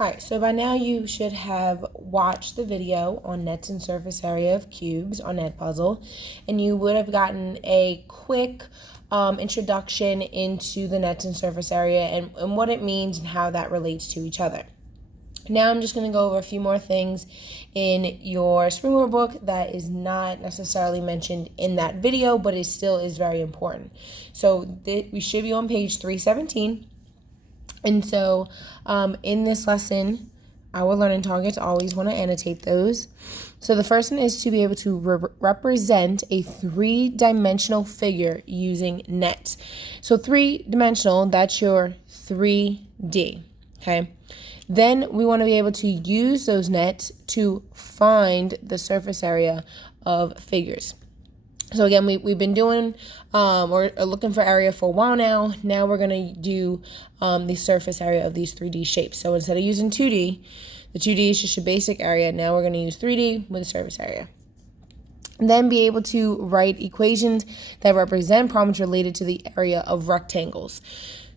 Alright, so by now you should have watched the video on nets and surface area of cubes on Edpuzzle, and you would have gotten a quick introduction into the nets and surface area and what it means and how that relates to each other. Now I'm just going to go over a few more things in your Springboard book that is not necessarily mentioned in that video, but it still is very important. So we should be on page 317. And so in this lesson, our learning targets, always want to annotate those. So the first one is to be able to represent a three-dimensional figure using nets. So three-dimensional, that's your 3D, okay? Then we want to be able to use those nets to find the surface area of figures. So again, we've been doing or looking for area for a while now. Now we're going to do the surface area of these 3D shapes. So instead of using 2D, the 2D is just a basic area. Now we're going to use 3D with a surface area. And then be able to write equations that represent problems related to the area of rectangles.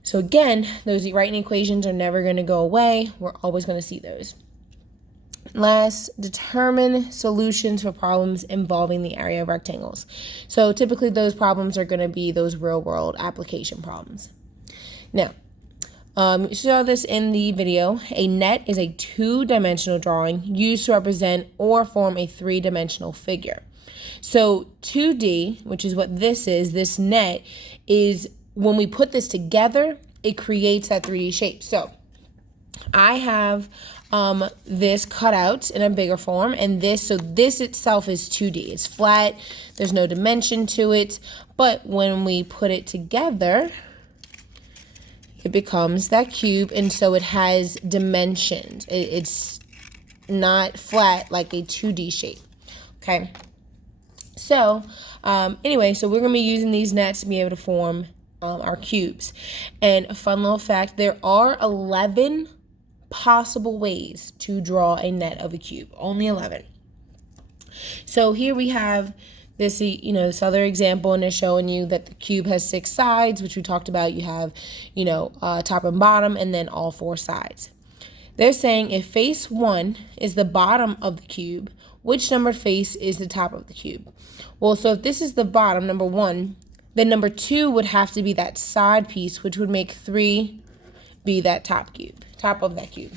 So again, those writing equations are never going to go away. We're always going to see those. Last, determine solutions for problems involving the area of rectangles. So typically those problems are going to be those real-world application problems. Now, you saw this in the video. A net is a two-dimensional drawing used to represent or form a three-dimensional figure. So 2D, which is what this is, this net is, when we put this together, it creates that 3D shape. So I have this cut out in a bigger form, and this itself is 2D. It's flat, there's no dimension to it, but when we put it together, it becomes that cube, and so it has dimensions. It's not flat like a 2D shape, okay? So anyway, so we're going to be using these nets to be able to form our cubes. And a fun little fact, there are 11 possible ways to draw a net of a cube. Only 11. So here we have this, this other example, and they're showing you that the cube has 6 sides, which we talked about. You have, top and bottom, and then all 4 sides. They're saying if face 1 is the bottom of the cube, which numbered face is the top of the cube? Well, so if this is the bottom, number 1, then number 2 would have to be that side piece, which would make 3 be that top of that cube.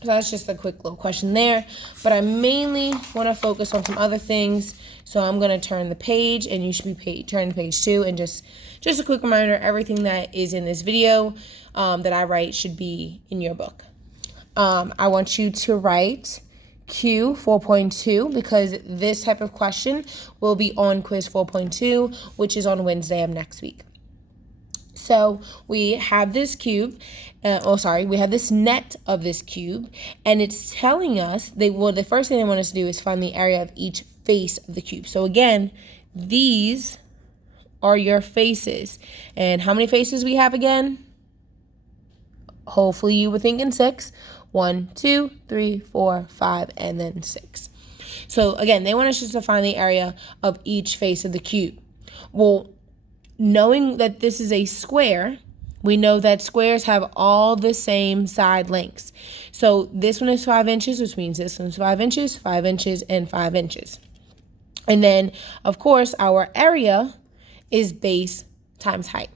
So that's just a quick little question there. But I mainly want to focus on some other things. So I'm going to turn the page, and you should be turning to page 2. And just a quick reminder, everything that is in this video that I write should be in your book. I want you to write Q 4.2 because this type of question will be on quiz 4.2, which is on Wednesday of next week. So we have this cube, we have this net of this cube, and it's telling us the first thing they want us to do is find the area of each face of the cube. So again, these are your faces. And how many faces we have again? Hopefully you were thinking 6. 1, 2, 3, 4, 5, and then 6. So again, they want us just to find the area of each face of the cube. Well, knowing that this is a square, we know that squares have all the same side lengths. So this one is 5 inches, which means this one's 5 inches, 5 inches, and 5 inches. And then, of course, our area is base times height.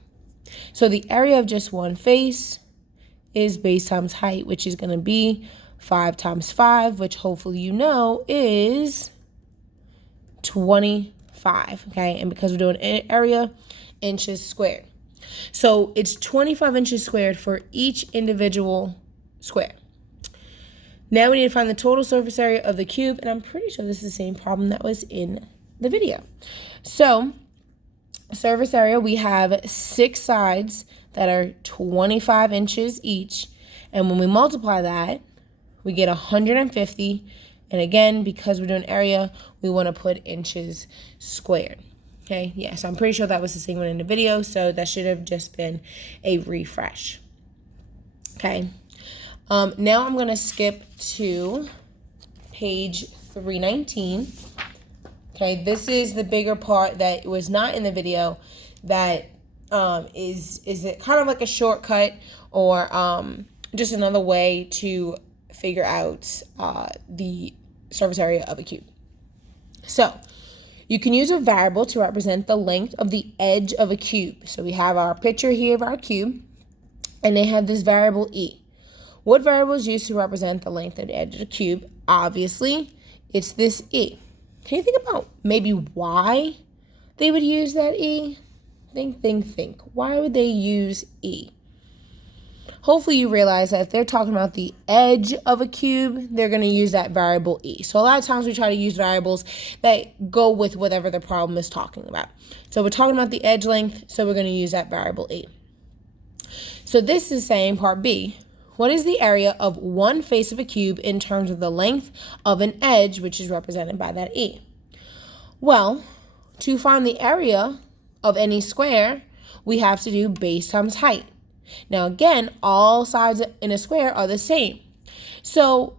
So the area of just one face is base times height, which is going to be 5 times 5, which hopefully you know is 25, okay? And because we're doing area, inches squared. So it's 25 inches squared for each individual square. Now we need to find the total surface area of the cube, and I'm pretty sure this is the same problem that was in the video. So surface area, we have 6 sides that are 25 inches each, and when we multiply that, we get 150, and again, because we're doing area, we want to put inches squared. Okay, yeah, so I'm pretty sure that was the same one in the video, so that should have just been a refresh. Okay, now I'm going to skip to page 319. Okay, this is the bigger part that was not in the video that is it kind of like a shortcut or just another way to figure out the surface area of a cube. So you can use a variable to represent the length of the edge of a cube. So we have our picture here of our cube, and they have this variable e. What variable is used to represent the length of the edge of the cube? Obviously, it's this e. Can you think about maybe why they would use that e? Think. Why would they use e? Hopefully you realize that if they're talking about the edge of a cube, they're going to use that variable e. So a lot of times we try to use variables that go with whatever the problem is talking about. So we're talking about the edge length, so we're going to use that variable e. So this is saying part B. What is the area of one face of a cube in terms of the length of an edge, which is represented by that e? Well, to find the area of any square, we have to do base times height. Now again, all sides in a square are the same. So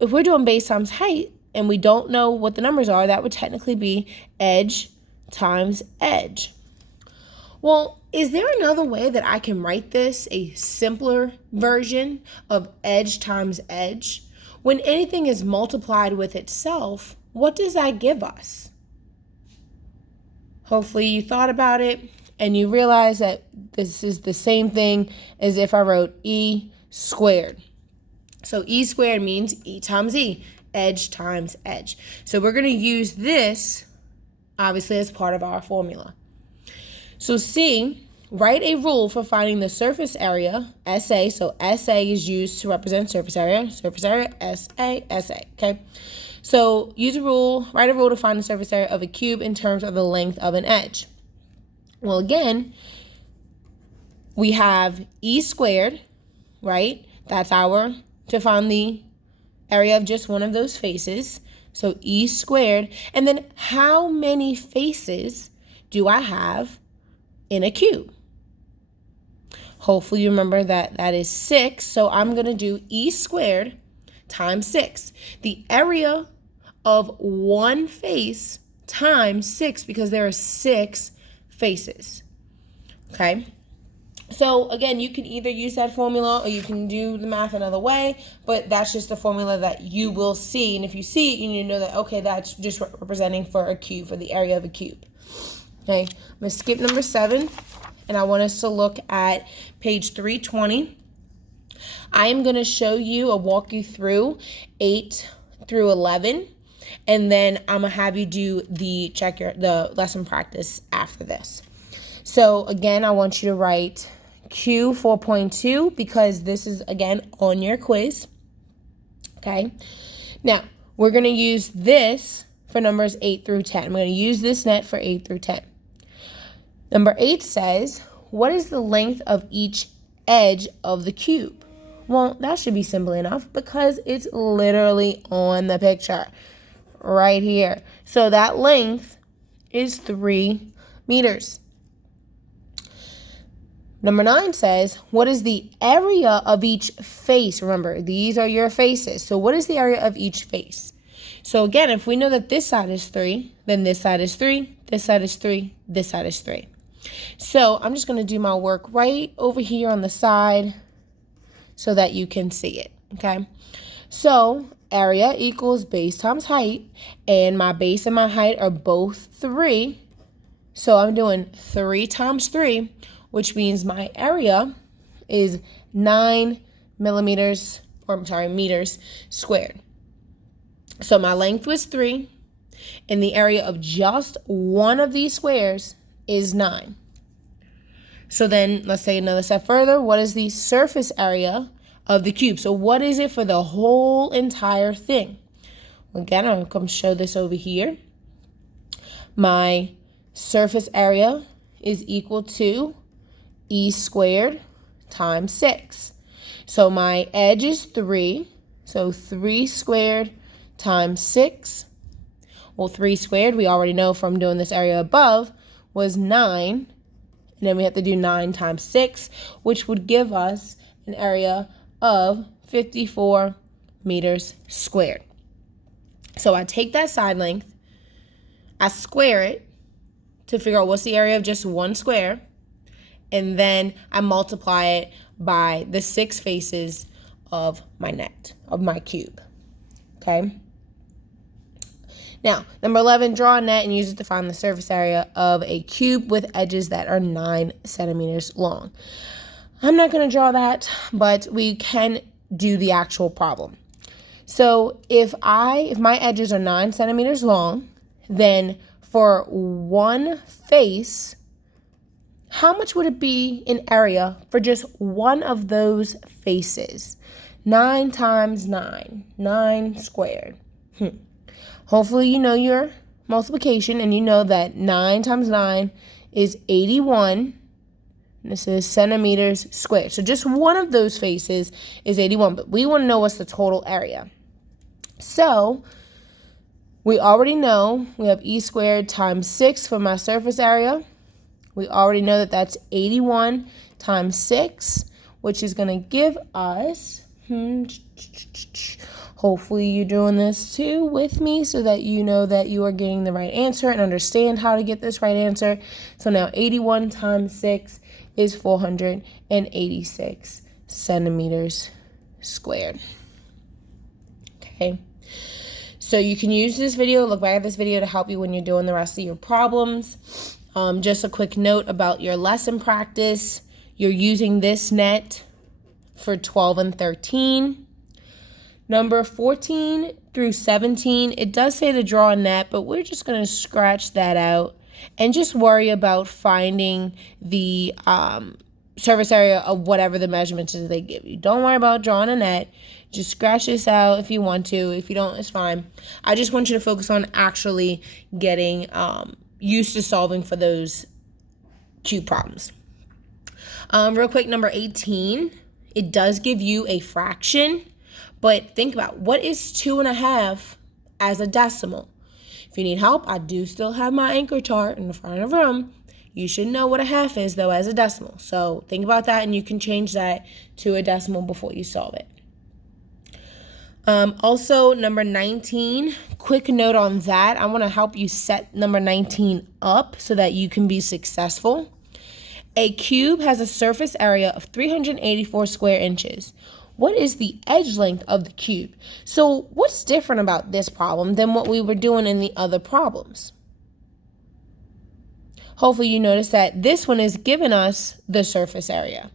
if we're doing base times height and we don't know what the numbers are, that would technically be edge times edge. Well, is there another way that I can write this, a simpler version of edge times edge? When anything is multiplied with itself, what does that give us? Hopefully you thought about it and you realize that this is the same thing as if I wrote e squared. So e squared means e times e, edge times edge. So we're going to use this, obviously, as part of our formula. So C, write a rule for finding the surface area, SA. So SA is used to represent surface area, SA, okay? So use a rule, write a rule to find the surface area of a cube in terms of the length of an edge. Well, again, we have e squared, right? That's to find the area of just one of those faces. So e squared. And then how many faces do I have in a cube? Hopefully you remember that that is 6. So I'm going to do e squared times 6. The area of one face times 6 because there are 6 faces. Okay? So again, you can either use that formula or you can do the math another way, but that's just the formula that you will see. And if you see it, you need to know that, okay, that's just representing for a cube, for the area of a cube. Okay, I'm going to skip number 7, and I want us to look at page 320. I am going to show you or walk you through 8 through 11, and then I'm going to have you do the lesson practice after this. So again, I want you to write Q 4.2 because this is, again, on your quiz. Okay, now we're going to use this for numbers 8 through 10. I'm going to use this net for 8 through 10. Number 8 says, what is the length of each edge of the cube? Well, that should be simple enough because it's literally on the picture right here. So that length is 3 meters. Number 9 says, what is the area of each face? Remember, these are your faces. So what is the area of each face? So again, if we know that this side is 3, then this side is 3, this side is 3, this side is 3. So I'm just going to do my work right over here on the side so that you can see it, okay? So area equals base times height, and my base and my height are both 3. So I'm doing 3 times 3, which means my area is 9 meters squared. So my length was 3, and the area of just one of these squares is 9. So then let's say another step further. What is the surface area of the cube? So what is it for the whole entire thing? Again, I'll come show this over here. My surface area is equal to e squared times 6. So my edge is 3. So 3 squared times 6. Well, 3 squared, we already know from doing this area above, was 9. And then we have to do 9 times 6, which would give us an area of 54 meters squared. So I take that side length, I square it to figure out what's the area of just one square, and then I multiply it by the 6 faces of my net, of my cube. Okay? Now, number 11, draw a net and use it to find the surface area of a cube with edges that are 9 centimeters long. I'm not going to draw that, but we can do the actual problem. So if my edges are 9 centimeters long, then for one face, how much would it be in area for just one of those faces? 9 times 9, 9 squared. Hopefully you know your multiplication and you know that 9 times 9 is 81. And this is centimeters squared. So just one of those faces is 81, but we want to know what's the total area. So we already know we have e squared times 6 for my surface area. We already know that that's 81 times 6, which is going to give us, hopefully you're doing this too with me so that you know that you are getting the right answer and understand how to get this right answer. So now 81 times 6 is 486 centimeters squared. Okay. So you can use this video, look back at this video to help you when you're doing the rest of your problems. Just a quick note about your lesson practice. You're using this net for 12 and 13. Number 14 through 17, it does say to draw a net, but we're just going to scratch that out and just worry about finding the surface area of whatever the measurements is they give you. Don't worry about drawing a net. Just scratch this out if you want to. If you don't, it's fine. I just want you to focus on actually getting used to solving for those cube problems. Real quick, number 18, it does give you a fraction. But think about, what is 2.5 as a decimal? If you need help, I do still have my anchor chart in the front of the room. You should know what a half is, though, as a decimal. So think about that, and you can change that to a decimal before you solve it. Also, number 19, quick note on that. I want to help you set number 19 up so that you can be successful. A cube has a surface area of 384 square inches. What is the edge length of the cube? So what's different about this problem than what we were doing in the other problems? Hopefully you notice that this one is giving us the surface area.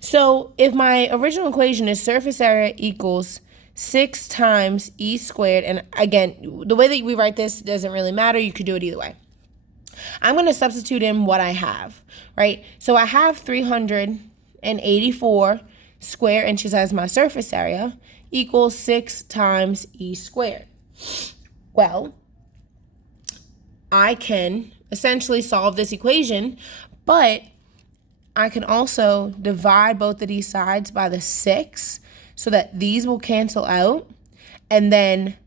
So if my original equation is surface area equals 6 times e squared, and again, the way that we write this doesn't really matter. You could do it either way. I'm going to substitute in what I have, right? So I have 384 square inches as my surface area equals 6 times e squared. Well, I can essentially solve this equation, but I can also divide both of these sides by the 6 so that these will cancel out, and then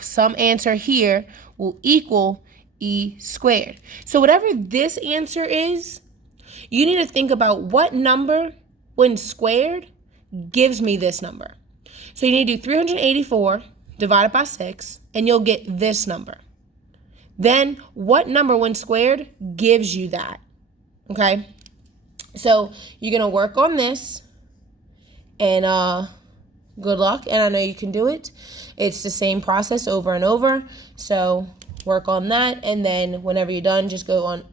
some answer here will equal e squared. So whatever this answer is, you need to think about what number, when squared, gives me this number. So you need to do 384 divided by 6, and you'll get this number. Then what number, when squared, gives you that? Okay? So you're going to work on this, and good luck, and I know you can do it. It's the same process over and over. So work on that, and then whenever you're done, just go on